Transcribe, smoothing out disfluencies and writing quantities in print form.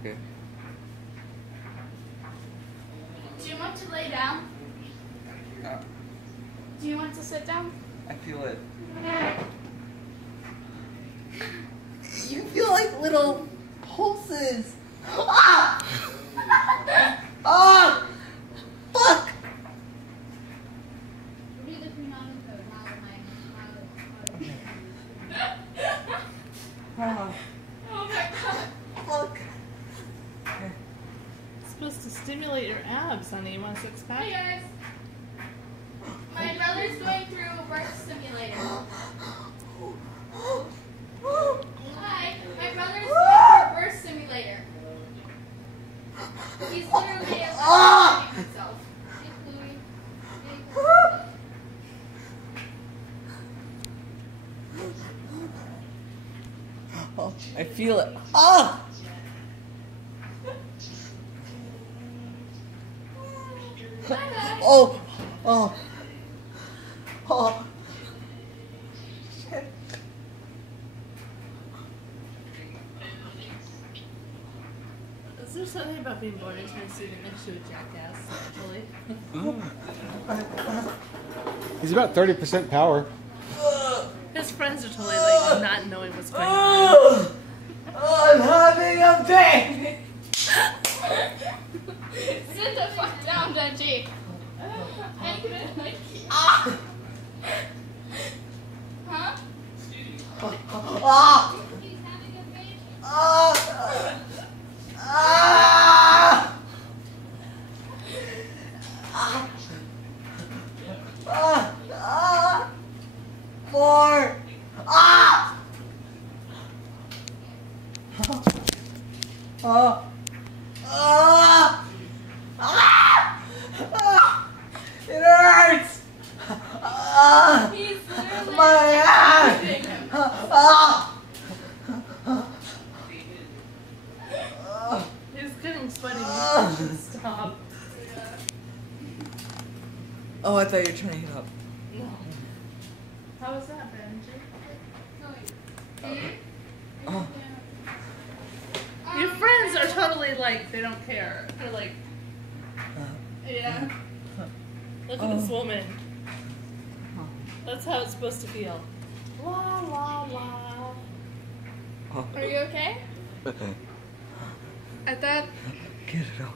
Okay. Do you want to lay down? Do you want to sit down? I feel it. You feel like little pulses. Ah! Ah! Fuck! Read the Queen code, Ah, Oh my god. fuck. It's supposed to stimulate your abs, honey. You want a six pack? Hey guys. My brother's going through a birth simulator. Hi. My brother's going through a birth simulator. He's literally evaluating himself. Hey, Chloe. Hey, Chloe. Oh, I feel it. Ah! Bye-bye. Oh! Oh! Oh! Shit. Is there something about being born into a student next to a jackass, naturally? He's about 30% power. His friends are totally like not knowing what's going on. I'm having a baby! Sit the fuck down, Dundee. I'm gonna like you. Ah! Huh? Ah! He's having a baby. Ah! Ah! Ah! Ah! Ah! More! Ah! Ah! Ah! Ah! Ah! It hurts! Ah! He's literally My ass! hitting him. Ah! He's getting sweaty. Stop. Oh, I thought you were turning it up. No. How was that, Benji? Oh. Your friends are totally like, they don't care. They're like, yeah. Look at this woman. That's how it's supposed to feel. La la la. Are you okay? I thought Get it out.